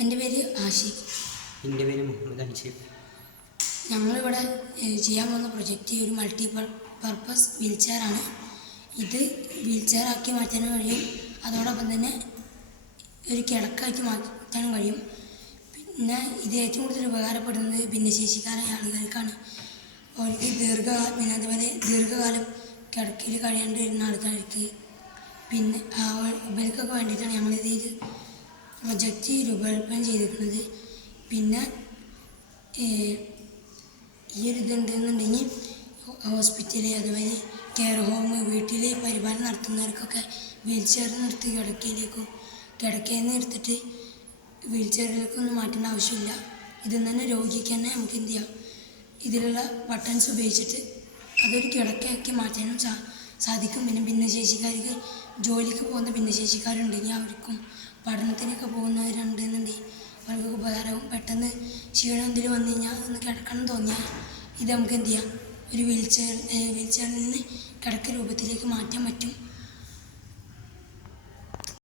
എൻ്റെ പേര് ആഷിഖ്. എൻ്റെ പേര് മുഹമ്മദ് അൻഷീഫ്. ഞങ്ങളിവിടെ ചെയ്യാൻ പോകുന്ന പ്രൊജക്റ്റ് ഒരു മൾട്ടി പർപ്പസ് വീൽ ചെയറാണ്. ഇത് വീൽ ചെയറാക്കി മാറ്റാനും കഴിയും, അതോടൊപ്പം തന്നെ ഒരു കിടക്കാക്കി മാറ്റാനും കഴിയും. പിന്നെ ഇത് ഏറ്റവും കൂടുതൽ ഉപകാരപ്പെടുന്നത് ഭിന്നശേഷിക്കാരായ ആളുകൾക്കാണ്. അവർക്ക് പിന്നെ അതുപോലെ ദീർഘകാലം കിടക്കയിൽ കഴിയേണ്ടി വരുന്ന ആൾക്കാർക്ക്, പിന്നെ ഇവർക്കൊക്കെ വേണ്ടിയിട്ടാണ് ഞങ്ങളിത് പ്രൊജക്റ്റ് രൂപകൽപ്പന ചെയ്തിരിക്കുന്നത്. പിന്നെ ഈ ഒരു ഇതുണ്ടെന്നുണ്ടെങ്കിൽ ഹോസ്പിറ്റല്, അതുപോലെ കെയർ ഹോം, വീട്ടിൽ പരിപാലനം നടത്തുന്നവർക്കൊക്കെ വീൽ ചെയറിൽ നിർത്തി കിടക്കയിൽ നിന്ന് എടുത്തിട്ട് വീൽ ചെയറിലേക്കൊന്നും മാറ്റേണ്ട ആവശ്യമില്ല. ഇതിൽ തന്നെ രോഗിക്ക് തന്നെ നമുക്ക് എന്ത് ചെയ്യാം, ഇതിലുള്ള ബട്ടൺസ് ഉപയോഗിച്ചിട്ട് അതൊരു കിടക്കയാക്കി മാറ്റാനും സാധിക്കും. പിന്നെ ഭിന്നശേഷിക്കാർക്ക്, ജോലിക്ക് പോകുന്ന ഭിന്നശേഷിക്കാരുണ്ടെങ്കിൽ അവർക്കും പഠനത്തിനൊക്കെ പോകുന്നവരുണ്ടെന്നുണ്ടെങ്കിൽ അവർക്ക് ഉപകാരവും. പെട്ടെന്ന് ക്ഷീണം എന്തെങ്കിലും വന്നു കഴിഞ്ഞാൽ ഒന്ന് കിടക്കണം തോന്നിയാൽ ഇത് നമുക്ക് എന്ത് ചെയ്യാം, ഒരു വീൽ ചെയറിൽ നിന്ന് കിടക്ക രൂപത്തിലേക്ക് മാറ്റാൻ പറ്റും.